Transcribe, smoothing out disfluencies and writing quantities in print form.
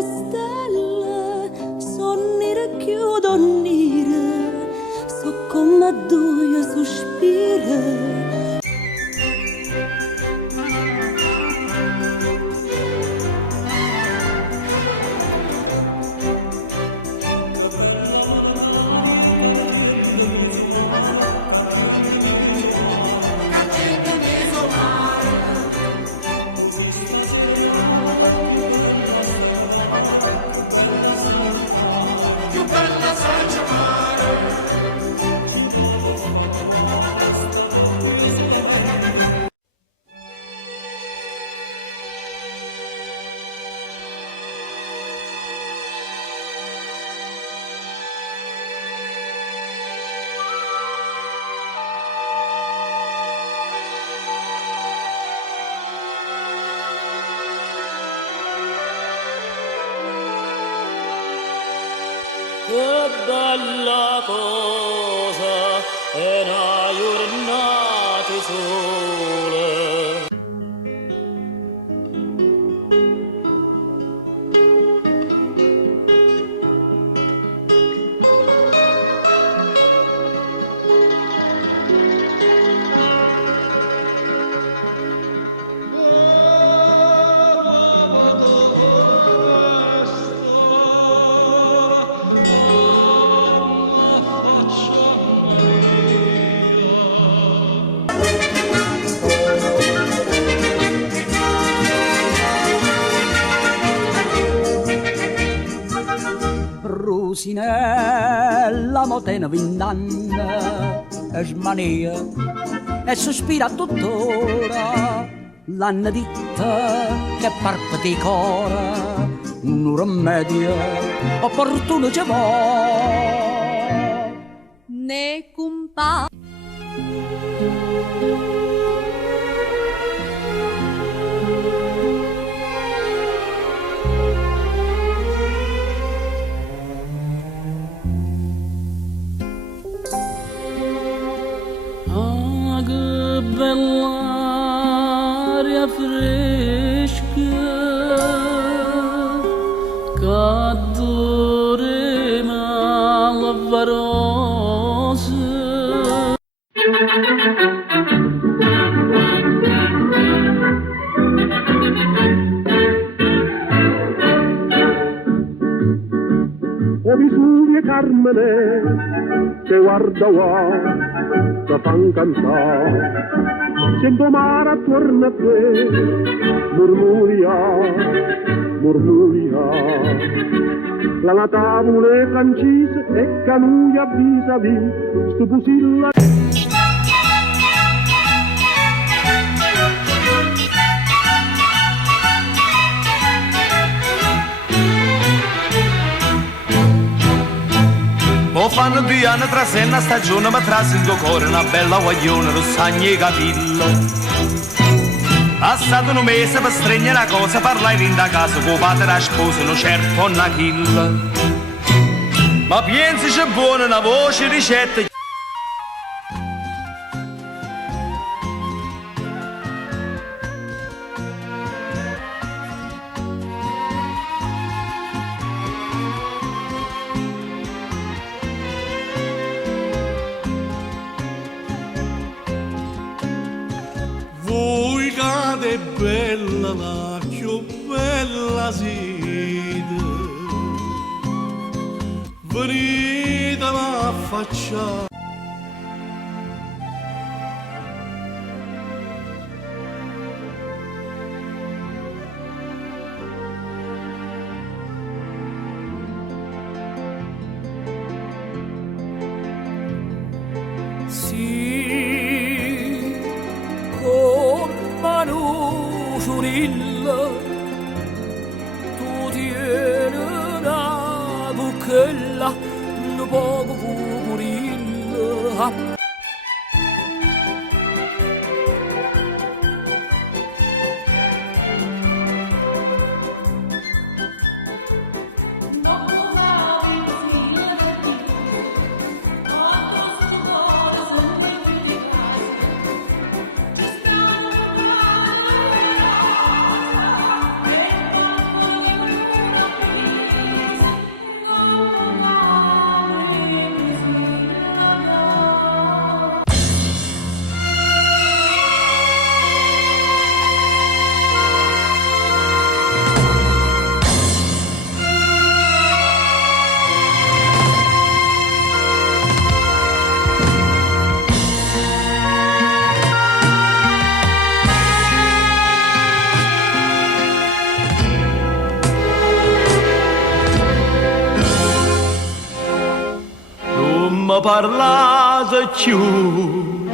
le stelle sonnire chiudo nire, so come due sospira. Che bella cosa è una giornata sola. Rosinella Modena 20 anni e smania e sospira tuttora l'anno ditta che parte di cora un rimedio opportuno ci vuole Ne compa Bell'aria fresca che lavarosa. O Vesuvio Carmine che guarda qua che fan cantare, sento mare attorno a te, murmuria, murmuria. La tavola francese e canuia vis-à-vis, sto pusilla. O fanno 2 anni tra sé una stagione, ma tra il tuo cuore una bella guaglione, rossagna e capillo. Ha stato un mese per stregnere la cosa, parlai in da casa, con padre la sposa, non certo una kill. Ma pensi c'è buona una voce ricetta. Voi cade bella la più bella siete, venite a faccia. Sì, con mano giurilla, tu tieni una buchella, un poco purilla. mi parlate più.